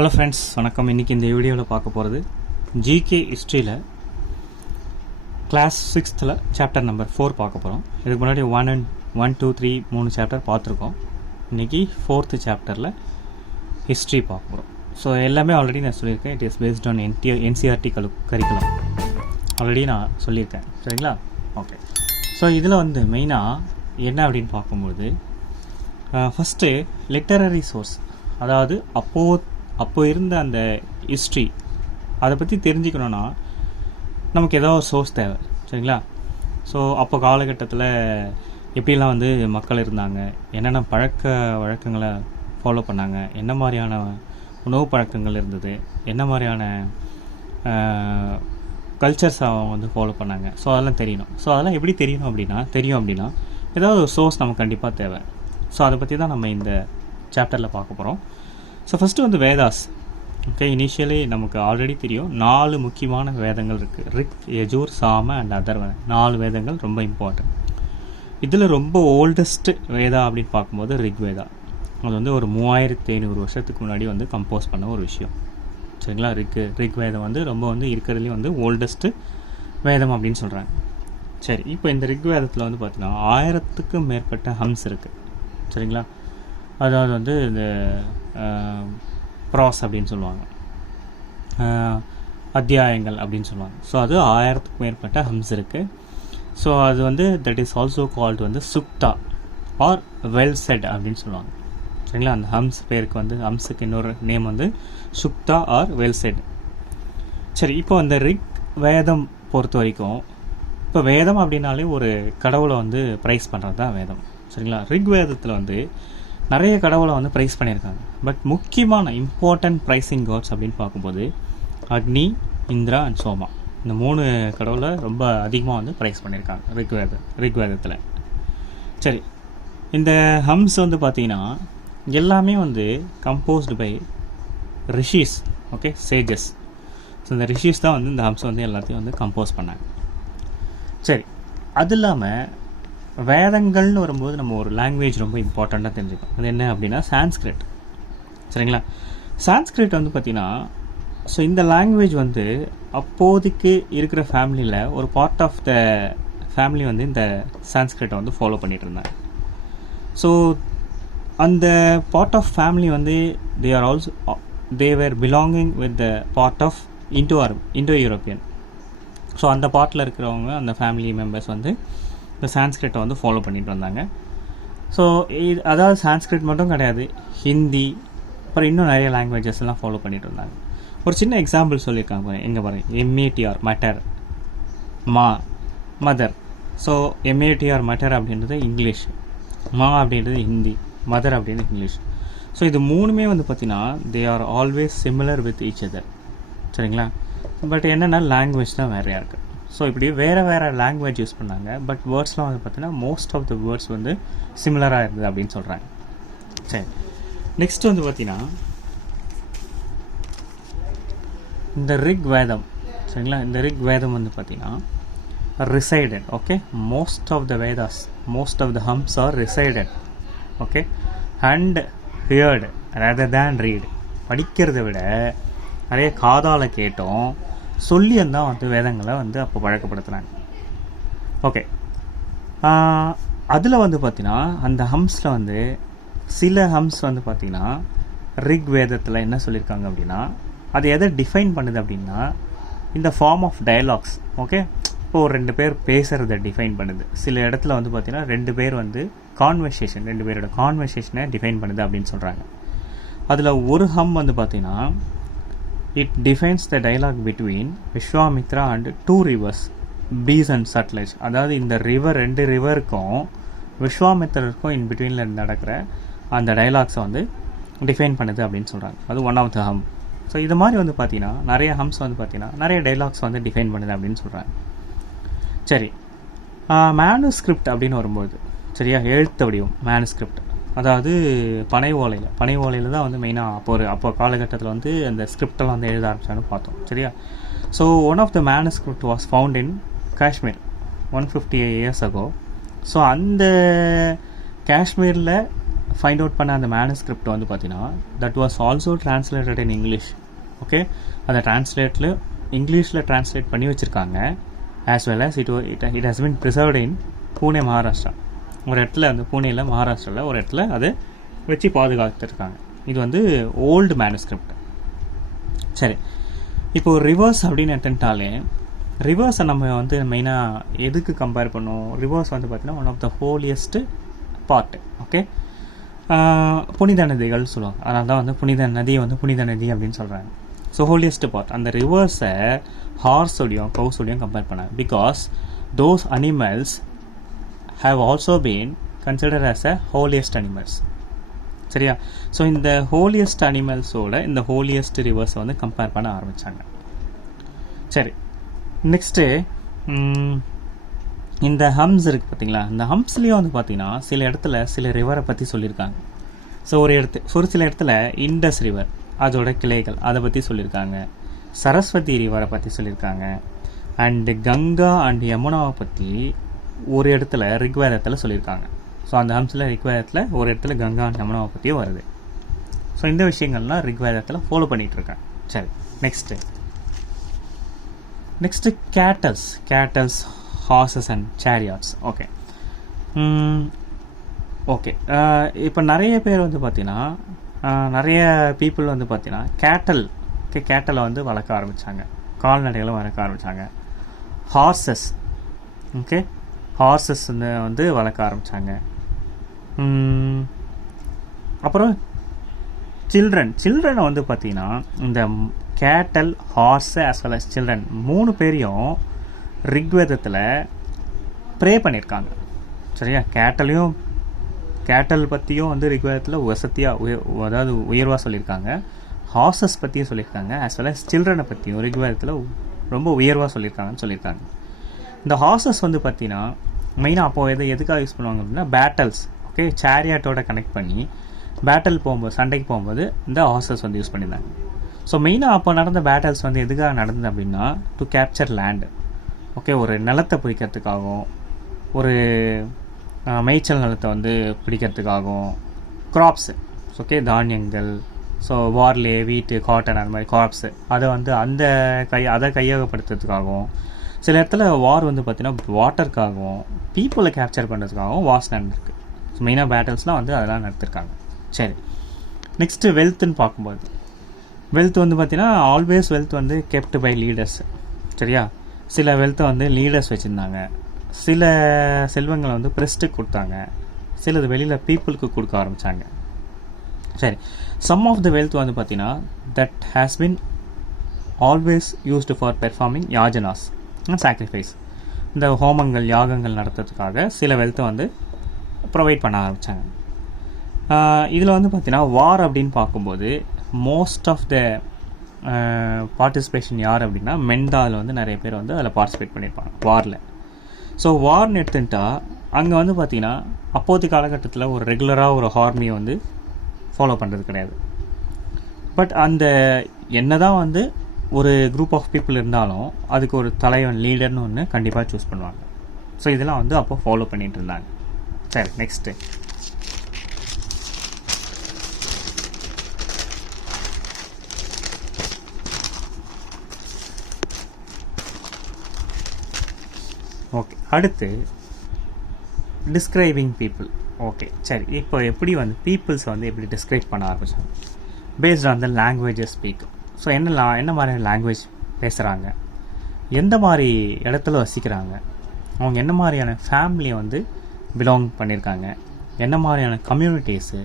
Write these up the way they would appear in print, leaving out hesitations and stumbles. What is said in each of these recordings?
Hello friends, வணக்கம். இன்றைக்கி இந்த வீடியோவில் பார்க்க போகிறது ஜிகே ஹிஸ்ட்ரியில் கிளாஸ் 6th சாப்டர் நம்பர் 4 பார்க்க போகிறோம். இதுக்கு முன்னாடி 1 and 2, 3 3 சாப்டர் பார்த்துருக்கோம். இன்றைக்கி 4th சாப்டரில் ஹிஸ்ட்ரி பார்க்க போகிறோம். ஸோ எல்லாமே ஆல்ரெடி நான் சொல்லியிருக்கேன். It is based on NCERT curriculum already நான் சொல்லியிருக்கேன். சரிங்களா? ஓகே. ஸோ இதில் வந்து மெயினாக என்ன அப்படின்னு பார்க்கும்போது ஃபஸ்ட்டு லிட்டரரி சோர்ஸ், அதாவது அப்போ இருந்த அந்த ஹிஸ்ட்ரி அதை பற்றி தெரிஞ்சுக்கணுன்னா நமக்கு ஏதோ ஒரு சோர்ஸ் தேவை. சரிங்களா? ஸோ அப்போ காலகட்டத்தில் எப்படிலாம் வந்து மக்கள் இருந்தாங்க, என்னென்ன பழக்க வழக்கங்களை ஃபாலோ பண்ணாங்க, என்ன மாதிரியான உணவு பழக்கங்கள் இருந்தது, என்ன மாதிரியான கல்ச்சர்ஸ் அவங்க வந்து ஃபாலோ பண்ணாங்க. ஸோ அதெல்லாம் தெரியணும். ஸோ அதெல்லாம் எப்படி தெரியும் அப்படின்னா ஏதாவது ஒரு சோர்ஸ் நமக்கு கண்டிப்பாக தேவை. ஸோ அதை பற்றி தான் நம்ம இந்த சாப்டரில் பார்க்க போகிறோம். ஸோ ஃபஸ்ட்டு வந்து வேதாஸ். ஓகே, இனிஷியலி நமக்கு ஆல்ரெடி தெரியும் 4 முக்கியமான வேதங்கள் இருக்குது. Rig, Yajur, Sama and Atharvana 4 வேதங்கள் ரொம்ப இம்பார்ட்டன்ட். இதில் ரொம்ப ஓல்டஸ்ட் வேதா அப்படின்னு பார்க்கும்போது ரிக் வேதா. அது வந்து ஒரு 3500 வருஷத்துக்கு முன்னாடி வந்து கம்போஸ் பண்ண ஒரு விஷயம். சரிங்களா? ரிக் வேதம் வந்து ரொம்ப வந்து இருக்கிறதுலேயும் வந்து ஓல்டஸ்ட்டு வேதம் அப்படின்னு சொல்கிறாங்க. சரி, இப்போ இந்த ரிக் வேதத்தில் வந்து பார்த்தீங்கன்னா 1000க்கும் மேற்பட்ட ஹம்ஸ் இருக்குது. சரிங்களா? அதாவது வந்து இந்த ப்ராஸ் அப்படின்னு சொல்லுவாங்க, அத்தியாயங்கள் அப்படின்னு சொல்லுவாங்க. ஸோ அது 1000க்கும் மேற்பட்ட ஹம்ஸ் இருக்குது. ஸோ அது வந்து தட் இஸ் ஆல்சோ கால்டு வந்து சுக்தா ஆர் வெல் செட் அப்படின்னு சொல்லுவாங்க. சரிங்களா? அந்த ஹம்ஸ் பேருக்கு வந்து ஹம்ஸுக்கு இன்னொரு நேம் வந்து சுக்தா ஆர் வெல் செட். சரி, இப்போ அந்த ரிக் வேதம் பொறுத்த வரைக்கும், இப்போ வேதம் அப்படின்னாலே ஒரு கடவுளை வந்து ப்ரைஸ் பண்ணுறது தான் வேதம். சரிங்களா? ரிக் வேதத்தில் வந்து நிறைய கடவுளை வந்து ப்ரைஸ் பண்ணியிருக்காங்க. பட் முக்கியமான இம்பார்ட்டன்ட் ப்ரைஸிங் காட்ஸ் அப்படின்னு பார்க்கும்போது அக்னி, இந்திரா அண்ட் சோமா, இந்த 3 கடவுளை ரொம்ப அதிகமாக வந்து ப்ரைஸ் பண்ணியிருக்காங்க ரிக் வேதத்தில். சரி, இந்த ஹம்ஸ் வந்து பார்த்திங்கன்னா எல்லாமே வந்து composed by rishis. Okay, sages. So இந்த ரிஷிஸ் தான் வந்து இந்த ஹம்ஸ் வந்து எல்லாத்தையும் வந்து கம்போஸ் பண்ணாங்க. சரி, அது இல்லாமல் வேதங்கள்னு வரும்போது நம்ம ஒரு லாங்குவேஜ் ரொம்ப இம்பார்ட்டண்ட்டாக தெரிஞ்சுக்கணும். அது என்ன அப்படின்னா சான்ஸ்கிரிட். சரிங்களா? சான்ஸ்கிரிட் வந்து பார்த்திங்கன்னா, ஸோ இந்த லாங்குவேஜ் வந்து அப்போதைக்கு இருக்கிற ஃபேமிலியில் ஒரு பார்ட் ஆஃப் த ஃபேமிலி வந்து இந்த சான்ஸ்கிரிட்டை வந்து ஃபாலோ பண்ணிகிட்டு இருந்தாங்க. ஸோ அந்த பார்ட் ஆஃப் ஃபேமிலி வந்து they were belonging with the part of Indo European. So அந்த பார்ட்டில் இருக்கிறவங்க, அந்த ஃபேமிலி மெம்பர்ஸ் வந்து இந்த சான்ஸ்கிரிட்டை வந்து ஃபாலோ பண்ணிட்டு வந்தாங்க. ஸோ அதாவது சான்ஸ்கிரிட் மட்டும் கிடையாது, ஹிந்தி, அப்புறம் இன்னும் நிறைய லாங்குவேஜஸ்லாம் ஃபாலோ பண்ணிட்டு இருந்தாங்க. ஒரு சின்ன எக்ஸாம்பிள் சொல்லியிருக்காங்க எங்கே பாருங்க. எம்ஏடிஆர் மட்டர், மதர். ஸோ எம்ஏடிஆர் மட்டர் அப்படின்றது இங்கிலீஷ், அப்படின்றது ஹிந்தி, மதர் அப்படின்றது இங்கிலீஷ். ஸோ இது 3மே வந்து பார்த்தீங்கன்னா they are always similar with each other. சரிங்களா? பட் என்னென்னா லாங்குவேஜ் தான் வேறையாக இருக்குது. ஸோ இப்படி வேறு லாங்குவேஜ் யூஸ் பண்ணாங்க. பட் வேர்ட்ஸ்லாம் வந்து பார்த்தீங்கன்னா மோஸ்ட் ஆஃப் த வேர்ட்ஸ் வந்து சிமிலராக இருந்தது அப்படின்னு சொல்கிறாங்க. சரி, நெக்ஸ்ட் வந்து பார்த்தீங்கன்னா இந்த ரிக் வேதம். சரிங்களா? இந்த ரிக் வேதம் வந்து பார்த்தீங்கன்னா recited. Okay, most of the Vedas, most of the hymns are recited. Okay, and heard rather than read. படிக்கிறத விட நிறைய காதால் கேட்டோம், சொல்லியும் தான் வந்து வேதங்களை வந்து அப்போ பழக்கப்படுத்துனாங்க. ஓகே, அதில் வந்து பார்த்திங்கன்னா அந்த ஹம்ஸில் வந்து சில ஹம்ஸ் வந்து பார்த்திங்கன்னா ரிக் வேதத்தில் என்ன சொல்லியிருக்காங்க அப்படின்னா, அது எதை டிஃபைன் பண்ணுது அப்படின்னா இந்த ஃபார்ம் ஆஃப் டயலாக்ஸ். ஓகே, இப்போது 2 பேர் பேசுகிறத டிஃபைன் பண்ணுது. சில இடத்துல வந்து பார்த்திங்கன்னா 2 பேர் வந்து கான்வர்சேஷன், 2 பேரோட கான்வர்சேஷனை டிஃபைன் பண்ணுது அப்படின்னு சொல்கிறாங்க. அதில் ஒரு ஹம் வந்து பார்த்திங்கன்னா it defines the dialogue between Vishwamitra and 2 rivers, Beas and Sutlej. அதாவது இந்த ரிவர் 2 ரிவருக்கும் விஸ்வாமித்ரருக்கும் இன் பிட்வீனில் நடக்கிற அந்த டைலாக்ஸை வந்து டிஃபைன் பண்ணுது அப்படின்னு சொல்கிறாங்க. அது one of the hymn. So இது மாதிரி வந்து பார்த்தீங்கன்னா நிறைய ஹம்ஸ் வந்து பார்த்தீங்கன்னா நிறைய டைலாக்ஸ் வந்து டிஃபைன் பண்ணுது அப்படின்னு சொல்கிறாங்க. சரி, மேனுஸ்கிரிப்ட் அப்படின்னு வரும்போது, சரியா, எழுத்து வடிவம் மேனுஸ்கிரிப்ட், அதாவது பனை ஓலையில் தான் வந்து மெயினாக அப்போ காலகட்டத்தில் வந்து அந்த ஸ்கிரிப்டெல்லாம் வந்து எழுத ஆரம்பிச்சான்னு பார்த்தோம். சரியா? So one of the manuscript was found in Kashmir 150 years ago. So அந்த காஷ்மீரில் ஃபைண்ட் அவுட் பண்ண அந்த மேனுஸ்கிரிப்ட் வந்து பார்த்தீங்கன்னா that was also translated in English. Okay, அதை இங்கிலீஷில் ட்ரான்ஸ்லேட் பண்ணி வச்சுருக்காங்க. As well as it has been preserved in Pune, Maharashtra. ஒரு இடத்துல அந்த பூனேயில், மகாராஷ்டிராவில் ஒரு இடத்துல அதை வச்சு பாதுகாத்துருக்காங்க. இது வந்து ஓல்டு மேனுஸ்கிரிப்ட். சரி, இப்போது ரிவர்ஸ் அப்படின்னு எடுத்துட்டாலே ரிவர்ஸை நம்ம வந்து மெயினாக எதுக்கு கம்பேர் பண்ணுவோம்? ரிவர்ஸ் வந்து பார்த்திங்கன்னா one of the holiest part. Okay, புனித நதிகள் சொல்லுவாங்க. அதனால தான் வந்து புனித நதியை வந்து புனித நதி அப்படின்னு சொல்கிறாங்க. So holiest part. அந்த ரிவர்ஸை ஹார்ஸோடையும் கவுஸோடையும் கம்பேர் பண்ணாங்க. Because those animals have also been consider as a holiest animals. சரியா? ஸோ இந்த ஹோலியஸ்ட் அனிமல்ஸோட இந்த ஹோலியஸ்ட் ரிவர்ஸை வந்து கம்பேர் பண்ண ஆரம்பித்தாங்க. சரி, நெக்ஸ்ட்டு இந்த ஹம்ஸ் இருக்குது பார்த்தீங்களா? இந்த ஹம்ஸ்லேயும் வந்து பார்த்தீங்கன்னா சில இடத்துல சில ரிவரை பற்றி சொல்லியிருக்காங்க. ஸோ ஒரு சில இடத்துல இண்டஸ் ரிவர் அதோட கிளைகள் அதை பற்றி சொல்லியிருக்காங்க. சரஸ்வதி ரிவரை பற்றி சொல்லியிருக்காங்க. அண்டு கங்கா அண்ட் யமுனாவை பற்றி ஒரு இடத்துல ரிக்வேதத்தில் சொல்லியிருக்காங்க. ஸோ அந்த ஹம்ஸில் ரிக்வேதத்தில் ஒரு இடத்துல கங்கா அண்ட் யமுனாவை பற்றியும் வருது. ஸோ இந்த விஷயங்கள்லாம் ரிக்வேதத்தில் ஃபாலோ பண்ணிகிட்ருக்காங்க. சரி, next cattles horses and chariots. Okay, இப்போ நிறைய பேர் வந்து பார்த்தீங்கன்னா நிறைய பீப்புள் வந்து பார்த்தீங்கன்னா கேட்டலை வந்து வளர்க்க ஆரம்பித்தாங்க. கால்நடைகளை வளர்க்க ஆரம்பித்தாங்க. ஹார்சஸ் வந்து வளர்க்க ஆரம்பித்தாங்க. அப்புறம் சில்ட்ரனை வந்து பார்த்தீங்கன்னா இந்த cattle, horse as well as children 3 பேரையும் ரிக்வேதத்தில் ப்ரே பண்ணியிருக்காங்க. சரியா? கேட்டல் பற்றியும் வந்து ரிக்வேதத்தில் அதாவது உயர்வாக சொல்லியிருக்காங்க. ஹார்சஸ் பற்றியும் சொல்லியிருக்காங்க. ஆஸ் வெல் அஸ் சில்ட்ரனை பற்றியும் ரிக்வேதத்தில் ரொம்ப உயர்வாக சொல்லியிருக்காங்க. இந்த ஹார்சஸ் வந்து பார்த்தீங்கன்னா மெயினாக அப்போது எதுக்காக யூஸ் பண்ணுவாங்க அப்படின்னா பேட்டல்ஸ். ஓகே, சேரியாட்டோட கனெக்ட் பண்ணி சண்டைக்கு போகும்போது இந்த ஹார்சஸ் வந்து யூஸ் பண்ணியிருந்தாங்க. ஸோ மெயினாக அப்போ நடந்த பேட்டல்ஸ் வந்து எதுக்காக நடந்தது அப்படின்னா டு கேப்சர் லேண்டு. ஓகே, ஒரு நிலத்தை பிடிக்கிறதுக்காகவும், ஒரு மேய்ச்சல் நிலத்தை வந்து பிடிக்கிறதுக்காகவும், கிராப்ஸு, ஓகே, தானியங்கள், ஸோ வார்லே, வீட்டு, காட்டன், அந்த மாதிரி கிராப்ஸு அதை வந்து அதை கையகப்படுத்துறதுக்காகவும், சில இடத்துல வார் வந்து பார்த்திங்கன்னா வாட்டருக்காகவும், பீப்புளை கேப்சர் பண்ணுறதுக்காகவும் வார்ஸ் நடந்திருக்கு. ஸோ மெயினாக பேட்டல்ஸ்லாம் வந்து அதெல்லாம் நடத்திருக்காங்க. சரி, நெக்ஸ்ட்டு வெல்த்துன்னு பார்க்கும்போது வெல்த் வந்து பார்த்திங்கன்னா ஆல்வேஸ் வெல்த் வந்து கெப்ட் பை லீடர்ஸ். சரியா? சில வெல்த்தை வந்து லீடர்ஸ் வச்சுருந்தாங்க. சில செல்வங்களை வந்து ப்ரெஸ்ட்டுக்கு கொடுத்தாங்க. சிலது வெளியில் பீப்புளுக்கு கொடுக்க ஆரம்பித்தாங்க. சரி, சம் ஆஃப் த வெல்த் வந்து பார்த்திங்கன்னா that has been always used for performing yajnas and sacrifice. இந்த ஹோமங்கள், யாகங்கள் நடத்துறதுக்காக சில வெல்த்தை வந்து ப்ரொவைட் பண்ண ஆரம்பித்தாங்க. இதில் வந்து பார்த்திங்கன்னா வார் அப்படின்னு பார்க்கும்போது மோஸ்ட் ஆஃப் த பார்ட்டிசிபேஷன் யார் அப்படின்னா மென் தான். அதில் வந்து நிறைய பேர் வந்து அதில் பார்ட்டிசிபேட் பண்ணியிருப்பாங்க வாரில். ஸோ வார்னு எடுத்துட்டா அங்கே வந்து பார்த்திங்கன்னா அப்போதைய காலகட்டத்தில் ஒரு ரெகுலராக ஒரு ஆர்மியை வந்து ஃபாலோ பண்ணுறது கிடையாது. பட் அந்த என்ன தான் வந்து ஒரு குரூப் ஆஃப் பீப்புள் இருந்தாலும் அதுக்கு ஒரு தலைவன், லீடர்னு ஒன்று கண்டிப்பாக சூஸ் பண்ணுவாங்க. ஸோ இதெல்லாம் வந்து அப்போ ஃபாலோ பண்ணிகிட்டு இருந்தாங்க. சரி, நெக்ஸ்ட்டு ஓகே, அடுத்து டிஸ்கிரைபிங் பீப்புள். ஓகே, சரி, இப்போ எப்படி வந்து பீப்புள்ஸை வந்து எப்படி டிஸ்கிரைப் பண்ண ஆரம்பித்தாங்க? Based on the languages speak. So என்ன மாதிரியான லாங்குவேஜ் பேசுகிறாங்க, எந்த மாதிரி இடத்துல வசிக்கிறாங்க, அவங்க என்ன மாதிரியான ஃபேமிலியை வந்து பிலாங் பண்ணியிருக்காங்க, என்ன மாதிரியான கம்யூனிட்டிஸு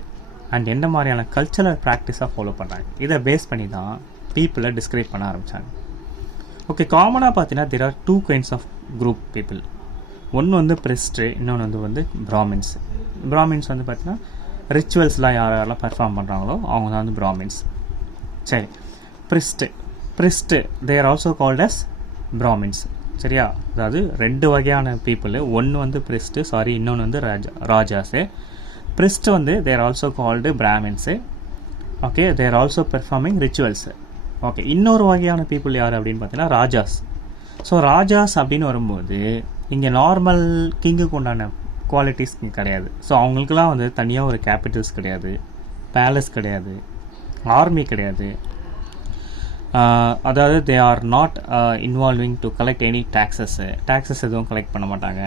அண்ட் என்ன மாதிரியான கல்ச்சரல் ப்ராக்டிஸாக ஃபாலோ பண்ணுறாங்க, இதை பேஸ் பண்ணி தான் பீப்புளை டிஸ்கிரைப் பண்ண ஆரம்பித்தாங்க. ஓகே, காமனாக பார்த்தீங்கன்னா there are 2 kinds of group people. ஒன்று வந்து ப்ரிஸ்ட்டு, இன்னொன்று வந்து பிராமின்ஸ். பிராமின்ஸ் வந்து பார்த்தீங்கன்னா ரிச்சுவல்ஸ்லாம் யாரெல்லாம் பர்ஃபார்ம் பண்ணுறாங்களோ அவங்க தான் வந்து பிராமின்ஸ். சரி, ப்ரிஸ்ட்டு they are also called as Brahmins. சரியா? அதாவது 2 வகையான பீப்புள். ஒன்று வந்து ப்ரிஸ்ட்டு, இன்னொன்று வந்து ராஜாஸு. ப்ரிஸ்ட்டு வந்து they are also called பிராமின்ஸு. Okay, they are also performing rituals. Okay, இன்னொரு வகையான பீப்புள் யார் அப்படின்னு பார்த்தீங்கன்னா ராஜாஸ். ஸோ ராஜாஸ் அப்படின்னு வரும்போது இங்கே நார்மல் கிங்குக்கு உண்டான குவாலிட்டிஸ் கிடையாது. ஸோ அவங்களுக்குலாம் வந்து தனியாக ஒரு கேபிட்டல்ஸ் கிடையாது, பேலஸ் கிடையாது, ஆர்மி கிடையாது. அதாவது they are not involving to collect any taxes எதுவும் கலெக்ட் பண்ண மாட்டாங்க.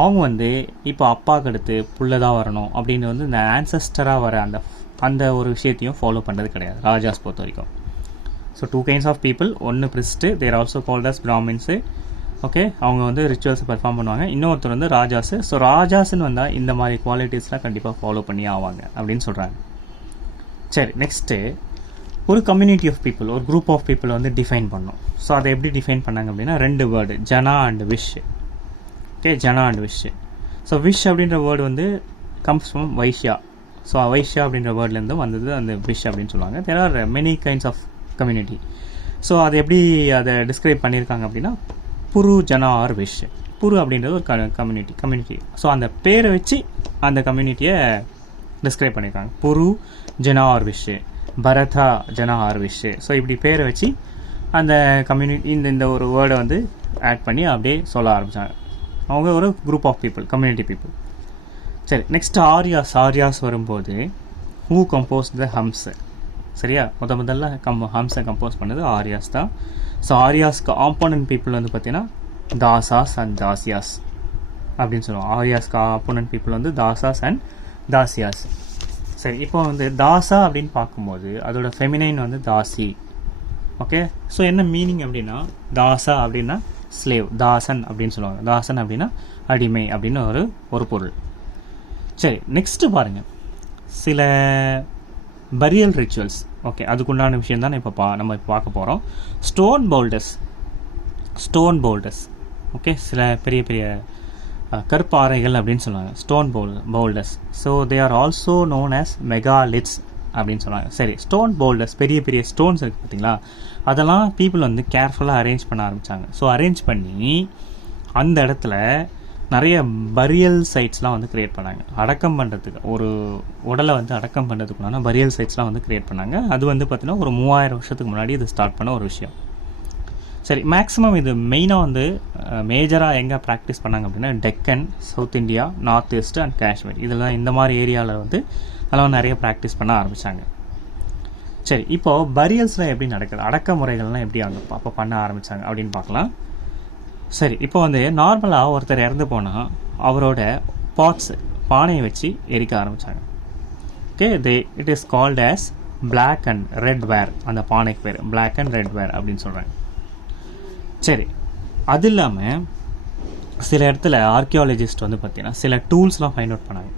அவங்க வந்து இப்போ அப்பாவுக்கு அடுத்து புள்ள தான் வரணும் அப்படின்னு வந்து இந்த ஆன்சஸ்டராக வர அந்த ஒரு விஷயத்தையும் ஃபாலோ பண்ணுறது கிடையாது ராஜாஸ் பொறுத்த வரைக்கும். So 2 kinds of people. ஒன்று priest, there also called as Brahmins. Okay, அவங்க வந்து ரிச்சுவல்ஸ் பெர்ஃபார்ம் பண்ணுவாங்க. இன்னொருத்தர் வந்து ராஜாஸு. ஸோ ராஜாஸ்ன்னு வந்தால் இந்த மாதிரி குவாலிட்டிஸ்லாம் கண்டிப்பாக ஃபாலோ பண்ணி ஆவாங்க அப்படின்னு சொல்கிறாங்க. சரி, நெக்ஸ்ட்டு ஒரு கம்யூனிட்டி ஆஃப் பீப்புள், ஒரு குரூப் ஆஃப் பீப்புளை வந்து டிஃபைன் பண்ணோம். ஸோ அதை எப்படி டிஃபைன் பண்ணாங்க அப்படின்னா 2 word, Jana and Vish. Okay, Jana and Vish. So Vish அப்படின்ற வேர்டு வந்து comes from Vaishya. So Vaishya அப்படின்ற வேர்ட்லேருந்து வந்தது அந்த விஷ் அப்படின்னு சொல்லுவாங்க. There are many kinds of community. So அதை எப்படி அதை டிஸ்கிரைப் பண்ணியிருக்காங்க அப்படின்னா புரு ஜனா ஆர் விஷ். புரு அப்படின்றது ஒரு கம்யூனிட்டி. ஸோ அந்த பேரை வச்சு அந்த கம்யூனிட்டியை டிஸ்கிரைப் பண்ணியிருக்காங்க. புரு ஜனா ஆர் விஷ், பரதா ஜனா ஆர் விஷ். ஸோ இப்படி பேரை வச்சு அந்த கம்யூனிட்டி இந்த ஒரு வேர்டை வந்து ஆட் பண்ணி அப்படியே சொல்ல ஆரம்பித்தாங்க. அவங்க ஒரு group of people, community people. சரி, நெக்ஸ்ட் ஆரியாஸ் வரும்போது ஹூ கம்போஸ் த ஹம்ஸ். சரியா, முதல்ல ஹம்ஸை கம்போஸ் பண்ணது ஆரியாஸ் தான். ஸோ ஆரியாஸ்க்கு ஆப்போனன்ட் பீப்புள் வந்து பார்த்தீங்கன்னா தாசாஸ் அண்ட் தாசியாஸ் அப்படின்னு சொல்லுவோம். ஆரியாஸ்க்கு ஆப்போனன்ட் பீப்புள் வந்து தாசாஸ் அண்ட் தாசியாஸ். சரி, இப்போ வந்து தாசா அப்படின்னு பார்க்கும்போது அதோட ஃபெமினைன் வந்து தாசி. ஓகே, ஸோ என்ன மீனிங் அப்படின்னா தாசா அப்படின்னா ஸ்லேவ், தாசன் அப்படின்னு சொல்லுவாங்க. தாசன் அப்படின்னா அடிமை அப்படின்னு ஒரு பொருள். சரி, நெக்ஸ்ட்டு பாருங்கள் சில பரியல் ரிச்சுவல்ஸ். ஓகே, அதுக்குண்டான விஷயம் தான் நம்ம பார்க்க போகிறோம். ஸ்டோன் பவுல்டர்ஸ். ஓகே, சில பெரிய பெரிய கற்பாறைகள் அப்படின்னு சொல்லுவாங்க, stone boulders. So they are also known as megaliths அப்படின்னு சொல்லுவாங்க. சரி, ஸ்டோன் பவுல்டர்ஸ், பெரிய பெரிய ஸ்டோன்ஸ் இருக்குது பார்த்தீங்களா, அதெல்லாம் பீப்புள் வந்து கேர்ஃபுல்லாக அரேஞ்ச் பண்ண ஆரம்பித்தாங்க. ஸோ அரேஞ்ச் பண்ணி அந்த இடத்துல நிறைய பரியல் சைட்ஸ்லாம் வந்து க்ரியேட் பண்ணாங்க. அடக்கம் பண்ணுறதுக்கு, ஒரு உடலை வந்து அடக்கம் பண்ணுறதுக்குண்டான பரியல் சைட்ஸ்லாம் வந்து க்ரியேட் பண்ணாங்க. அது வந்து பார்த்திங்கன்னா ஒரு 3000 வருஷத்துக்கு முன்னாடி இது ஸ்டார்ட் பண்ண ஒரு விஷயம். சரி, மேக்ஸிமம் இது மெயினாக வந்து மேஜராக எங்கே ப்ராக்டிஸ் பண்ணாங்க அப்படின்னா Deccan, South India, north east and Kashmir, இதெல்லாம் இந்த மாதிரி ஏரியாவில் வந்து அதெல்லாம் நிறைய ப்ராக்டிஸ் பண்ண ஆரம்பித்தாங்க. சரி, இப்போது பரியல்ஸ்லாம் எப்படி நடக்குது, அடக்க முறைகள்லாம் எப்படி அங்கே அப்போ பண்ண ஆரம்பித்தாங்க அப்படின்னு பார்க்கலாம். சரி, இப்போ வந்து நார்மலாக ஒருத்தர் இறந்து போனால் அவரோட பானையை வச்சு எரிக்க ஆரம்பித்தாங்க. Okay, it is called as black and red ware. அந்த பானைக்கு பேர் பிளாக் அண்ட் ரெட் வேர் அப்படின்னு சொல்கிறாங்க. சரி, அது இல்லாமல் சில இடத்துல ஆர்கியாலஜிஸ்ட் வந்து பார்த்திங்கன்னா சில டூல்ஸ்லாம் ஃபைண்ட் அவுட் பண்ணாங்க.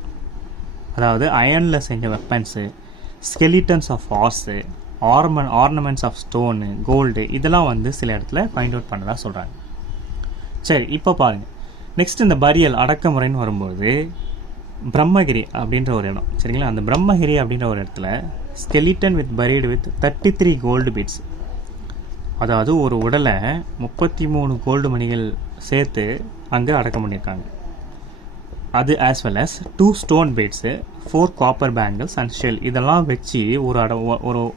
அதாவது அயனில் செஞ்ச weapons, skeletons of horse, ornaments of stone, gold, இதெல்லாம் வந்து சில இடத்துல ஃபைண்ட் அவுட் பண்ணதாக சொல்கிறாங்க. சரி, இப்போ பாருங்கள், நெக்ஸ்ட் இந்த பரியல் அடக்குமுறைன்னு வரும்போது பிரம்மகிரி அப்படின்ற ஒரு இடம். சரிங்களா, அந்த பிரம்மகிரி அப்படின்ற ஒரு இடத்துல skeleton with buried with 33 gold beads. அதாவது ஒரு உடலை 33 கோல்டு மணிகள் சேர்த்து அங்கே அடக்கம் பண்ணியிருக்காங்க. அது as well as 2 stone beads, 4 copper bangles and shell, இதெல்லாம் வச்சு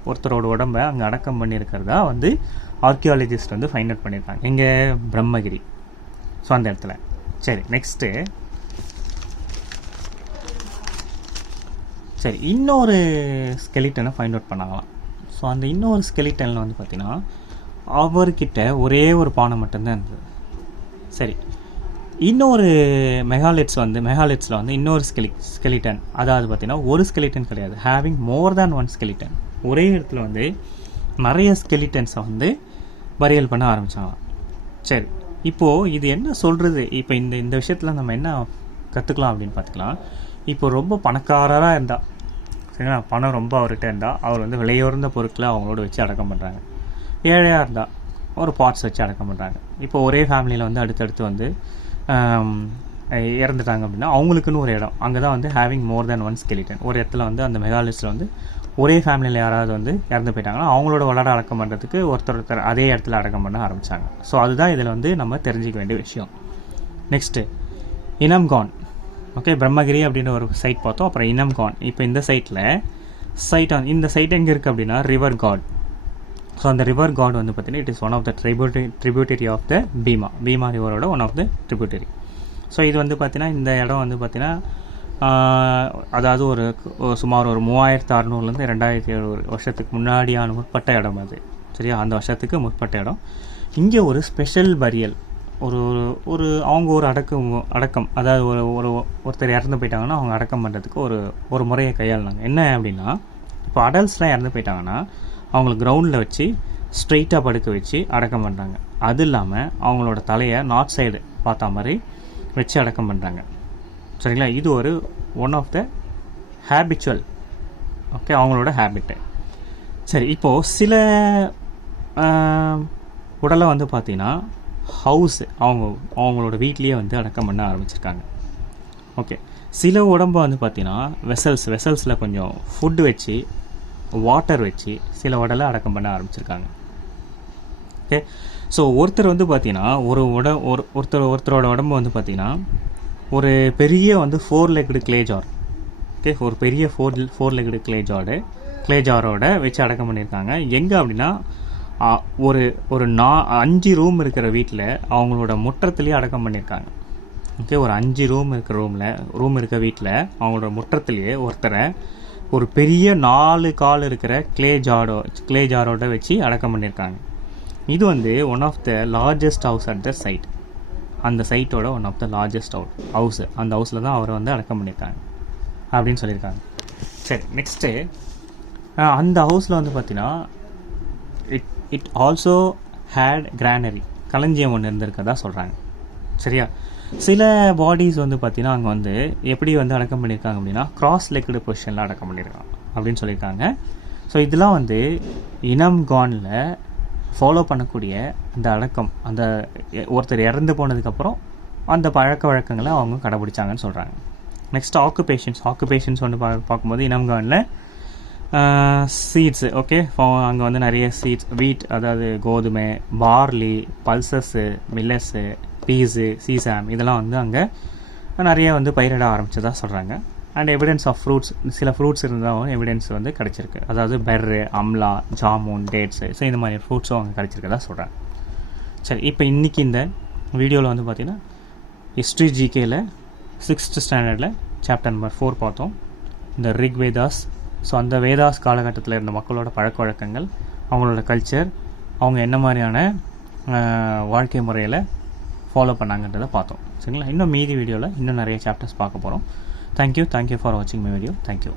ஒருத்தரோட உடம்பை அங்கே அடக்கம் பண்ணியிருக்கிறதா வந்து ஆர்கியாலஜிஸ்ட் வந்து ஃபைண்ட் அவுட் பண்ணியிருக்காங்க. இங்கே பிரம்மகிரி, ஸோ அந்த இடத்துல. சரி, நெக்ஸ்ட்டு இன்னொரு ஸ்கெலிட்டனை ஃபைண்ட் அவுட் பண்ணாங்களாம். ஸோ அந்த இன்னொரு ஸ்கெலிட்டனில் வந்து பார்த்திங்கன்னா அவர்கிட்ட ஒரே ஒரு பானை மட்டும்தான் இருந்தது. சரி, இன்னொரு மெகாலிட்ஸில் வந்து இன்னொரு ஸ்கெலிட்டன், அதாவது பார்த்திங்கன்னா ஒரு ஸ்கெலிட்டன் கிடையாது, ஹேவிங் மோர் தேன் 1 ஸ்கெலிட்டன். ஒரே இடத்துல வந்து நிறைய ஸ்கெலிட்டன்ஸை வந்து பரியல் பண்ண ஆரம்பித்தாங்களாம். சரி, இப்போது இது என்ன சொல்கிறது, இப்போ இந்த விஷயத்தில் நம்ம என்ன கற்றுக்கலாம் அப்படின்னு பார்த்துக்கலாம். இப்போ ரொம்ப பணக்காரராக இருந்தால், சரிங்களா, பணம் ரொம்ப அவர்கிட்ட இருந்தால் அவர் வந்து விலையுறந்த பொருட்களை அவங்களோட வச்சு அடக்கம் பண்ணுறாங்க. ஏழையாக இருந்தால் ஒரு பாட்ஸ் வச்சு அடக்கம் பண்ணுறாங்க. இப்போ ஒரே ஃபேமிலியில் வந்து அடுத்தடுத்து வந்து இறந்துட்டாங்க அப்படின்னா அவங்களுக்குன்னு ஒரு இடம், அங்கே தான் வந்து ஹேவிங் மோர் தேன் 1 ஸ்கெலிட்டன். ஒரு இடத்துல வந்து அந்த மெகாலிஸ்ட்டில் வந்து ஒரே ஃபேமிலியில் யாராவது வந்து இறந்து போயிட்டாங்கன்னா அவங்களோட வளர அடக்கம் பண்ணுறதுக்கு ஒருத்தர் அதே இடத்துல அடக்கம் பண்ண ஆரம்பித்தாங்க. ஸோ அதுதான் இதில் வந்து நம்ம தெரிஞ்சிக்க வேண்டிய விஷயம். நெக்ஸ்ட்டு இனம்கான். ஓகே, பிரம்மகிரி அப்படின்ற ஒரு சைட் பார்த்தோம். அப்புறம் இனம்கான். இப்போ இந்த இந்த சைட் எங்கே இருக்குது அப்படின்னா ரிவர் காட். ஸோ அந்த ரிவர் காட் வந்து பார்த்தீங்கன்னா it is one of the tributary of the Bhima ரிவரோட one of the tributary. So இது வந்து பார்த்திங்கன்னா இந்த இடம் வந்து பார்த்திங்கன்னா அதாவது சுமார் ஒரு 3600 2700 வருஷத்துக்கு முன்னாடியான முற்பட்ட இடம் அது. சரியா, அந்த வருஷத்துக்கு முற்பட்ட இடம். இங்கே ஒரு ஸ்பெஷல் பரியல், ஒரு அவங்க ஒரு அடக்கம், அதாவது ஒருத்தர் இறந்து போயிட்டாங்கன்னா அவங்க அடக்கம் பண்ணுறதுக்கு ஒரு முறையை கையாளுனாங்க. என்ன அப்படின்னா, இப்போ அடல்ட்ஸ்லாம் இறந்து போயிட்டாங்கன்னா அவங்கள கிரவுண்டில் வச்சு ஸ்ட்ரெயிட்டாக படுக்க வச்சு அடக்கம் பண்ணுறாங்க. அது இல்லாமல் அவங்களோட தலையை நார்த் சைடு பார்த்தா மாதிரி வச்சு அடக்கம் பண்ணுறாங்க. சரிங்களா, இது one of the habitual, okay, அவங்களோட ஹேபிட்டு. சரி, இப்போது சில உடலை வந்து பார்த்திங்கன்னா ஹவுஸ் அவங்களோட வீட்லேயே வந்து அடக்கம் பண்ண ஆரம்பிச்சிருக்காங்க. ஓகே, சில உடம்பை வந்து பார்த்திங்கன்னா வெசல்ஸில் கொஞ்சம் ஃபுட்டு வச்சு வாட்டர் வச்சு சில உடலை அடக்கம் பண்ண ஆரம்பிச்சிருக்காங்க. ஓகே, ஸோ ஒருத்தர் வந்து பார்த்திங்கன்னா ஒருத்தரோட உடம்பு வந்து பார்த்திங்கன்னா ஒரு பெரிய வந்து 4-legged clay jar, ஓகே, ஒரு பெரிய 4-legged clay ஜாரோட வச்சு அடக்கம் பண்ணியிருக்காங்க. எங்கே அப்படின்னா ஒரு 5 ரூம் இருக்கிற வீட்டில் அவங்களோட முற்றத்துலேயே அடக்கம் பண்ணியிருக்காங்க. ஓகே, ஒரு 5 ரூம் இருக்க வீட்டில் அவங்களோட முற்றத்துலேயே ஒருத்தரை ஒரு பெரிய 4 கால் இருக்கிற கிளே ஜாரோட வச்சு அடக்கம் பண்ணியிருக்காங்க. இது வந்து one of the largest house at the site. அந்த சைட்டோட one of the largest house, அந்த ஹவுஸில் தான் அவரை வந்து அடக்கம் பண்ணியிருக்காங்க அப்படின்னு சொல்லியிருக்காங்க. சரி, நெக்ஸ்ட்டு அந்த ஹவுஸில் வந்து பார்த்தீங்கன்னா இட் ஆல்சோ ஹேட் கிரானரி, களஞ்சியம் ஒன்று இருந்திருக்கதா சொல்கிறாங்க. சரியா, சில பாடிஸ் வந்து பார்த்திங்கன்னா அங்கே வந்து எப்படி வந்து அடக்கம் பண்ணியிருக்காங்க அப்படின்னா கிராஸ் லெக்டு பொசிஷனில் அடக்கம் பண்ணியிருக்காங்க அப்படின்னு சொல்லியிருக்காங்க. ஸோ இதெல்லாம் வந்து இனம்கானில் ஃபாலோ பண்ணக்கூடிய அந்த அடக்கம், அந்த ஒருத்தர் இறந்து போனதுக்கப்புறம் அந்த பழக்க வழக்கங்களை அவங்க கடைபிடிச்சாங்கன்னு சொல்கிறாங்க. நெக்ஸ்ட் ஆக்குபேஷன்ஸ் வந்து பார்க்கும்போது இனம்கானில் சீட்ஸு, ஓகே, அங்கே வந்து நிறைய சீட்ஸ், வீட் அதாவது கோதுமை, பார்லி, பல்சஸ்ஸு, மில்லட்ஸு, பீஸு, சீசாம், இதெல்லாம் வந்து அங்கே நிறைய வந்து பயிரிட ஆரம்பித்ததாக சொல்கிறாங்க. அண்ட் எவிடன்ஸ் ஆஃப் ஃப்ரூட்ஸ், சில ஃப்ரூட்ஸ் இருந்தாலும் எவிடன்ஸ் வந்து கிடச்சிருக்கு. அதாவது பெர்ரு, அம்லா, ஜாமுன், டேட்ஸு, ஸோ இந்த மாதிரி ஃப்ரூட்ஸும் அங்கே கிடச்சிருக்கதா சொல்கிறாங்க. சரி, இப்போ இன்றைக்கி இந்த வீடியோவில் வந்து பார்த்திங்கன்னா ஹிஸ்ட்ரி ஜிகேயில் 6th ஸ்டாண்டர்டில் சாப்டர் நம்பர் 4 பார்த்தோம், இந்த ரிக் வேதாஸ். ஸோ அந்த வேதாஸ் காலகட்டத்தில் இருந்த மக்களோட பழக்க வழக்கங்கள், அவங்களோட கல்ச்சர், அவங்க என்ன மாதிரியான வாழ்க்கை முறையில் ஃபாலோ பண்ணாங்கன்றதை பார்த்தோம். சரிங்களா, இன்னும் மீதி வீடியோவில் இன்னும் நிறைய சாப்டர்ஸ் பார்க்க போகிறோம். தேங்க்யூ ஃபார் வாட்சிங் மை வீடியோ. தேங்க்யூ.